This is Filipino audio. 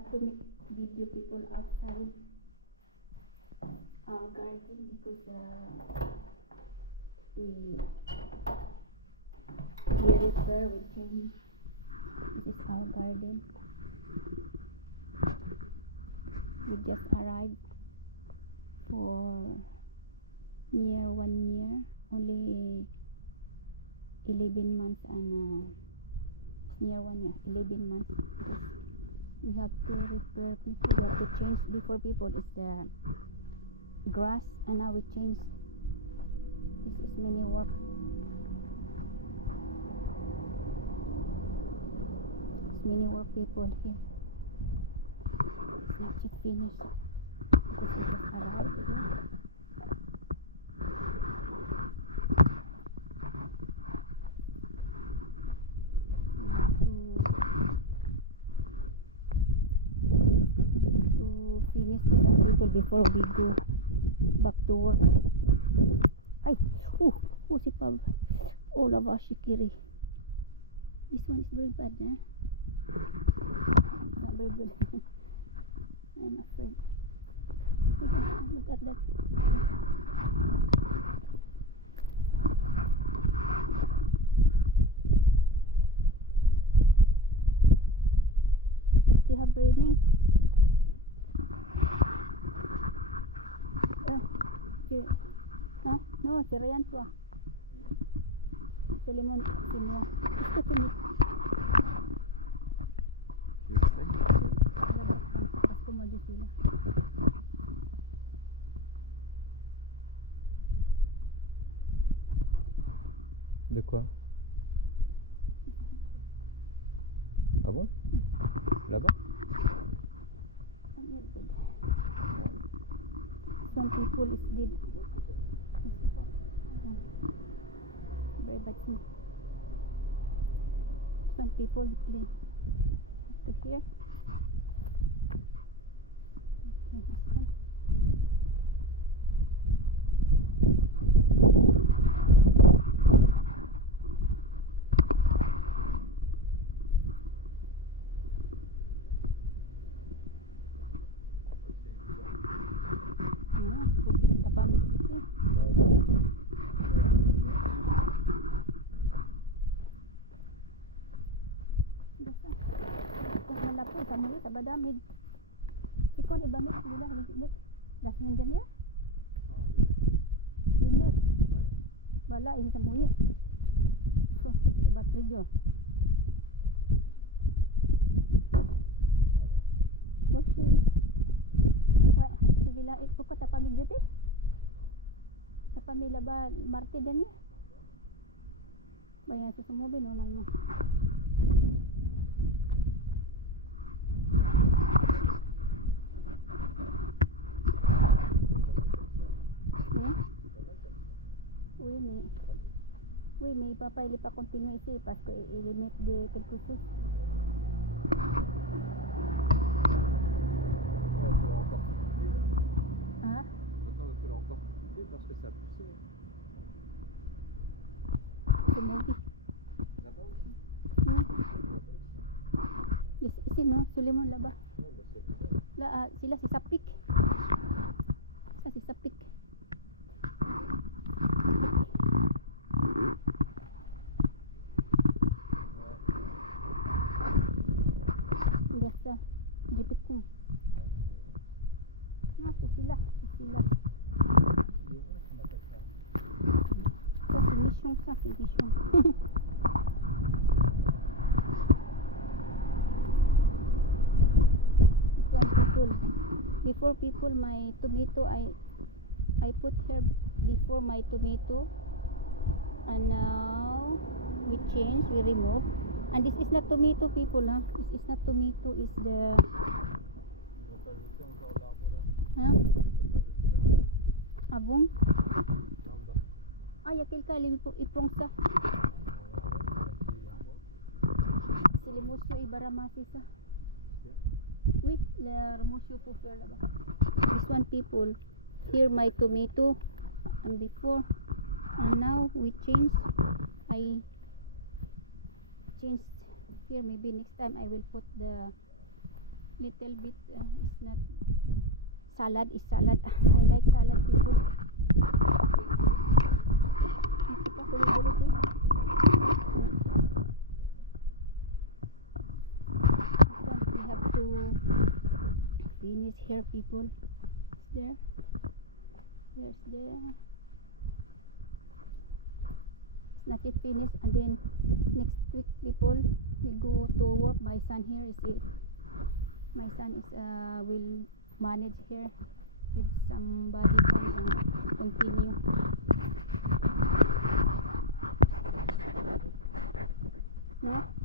have to make video people outside our garden because we repair, we change. This is our garden. We just arrived for near 1 year, only 11 months, and near 1 year, 11 months. We have to repair people, we have to change. Before people is the grass, and now we change. This is many work. It's many work people here. It's not yet finished because we just arrived here. Before we go back to work. Ay, si Pab. Oh, Lavashikiri. This one is very bad, eh? Not very good. I'm afraid. Look at that. They have raining. No, Syrian tua. Suleiman semua. Itu sini. Pasti maju sila. De quoi? Ah bon? Là-bas? Some people is dead. Very bad thing. Some people live to here. Badamid. Sikon ibamit nila higit. Das nandiyan ya? Bener. Bala ini samuyi. So, battery jo. Okay. Wah, sila itu ko tapamig dito. Tapamila ba Marte din ya? Bayan sa sumubi no man. Oui, mais papa il est pas continué ici parce qu'il est maître de quelque chose. Hein? Maintenant il faut encore couper parce que ça a poussé. C'est mauvais. Là-bas aussi. Ici non, Suleiman là-bas. Là, sila si Sapik. Ça c'est Sapik. Jepit ko. Sila. Ça c'est mission, ça c'est mission. Before people my tomato I put here before my tomato, and now we change, we remove. And this is not tomato people, huh? This is not tomato, is the huh? Abong? Ah, yakil ka, iprong sa silimusyo ibaramasi sa. Oui, le remusyo po faire là-bas. This one people, here my tomato, and before, and now we change. I changed here. Maybe next time I will put the little bit is not salad is salad. I like salad people. Ito pa kulo dito ko. We have to finish here people. It's there. There's there. It's not yet finished, and then next week people we go to work. My son here is it. My son is will manage here with somebody come and continue. No?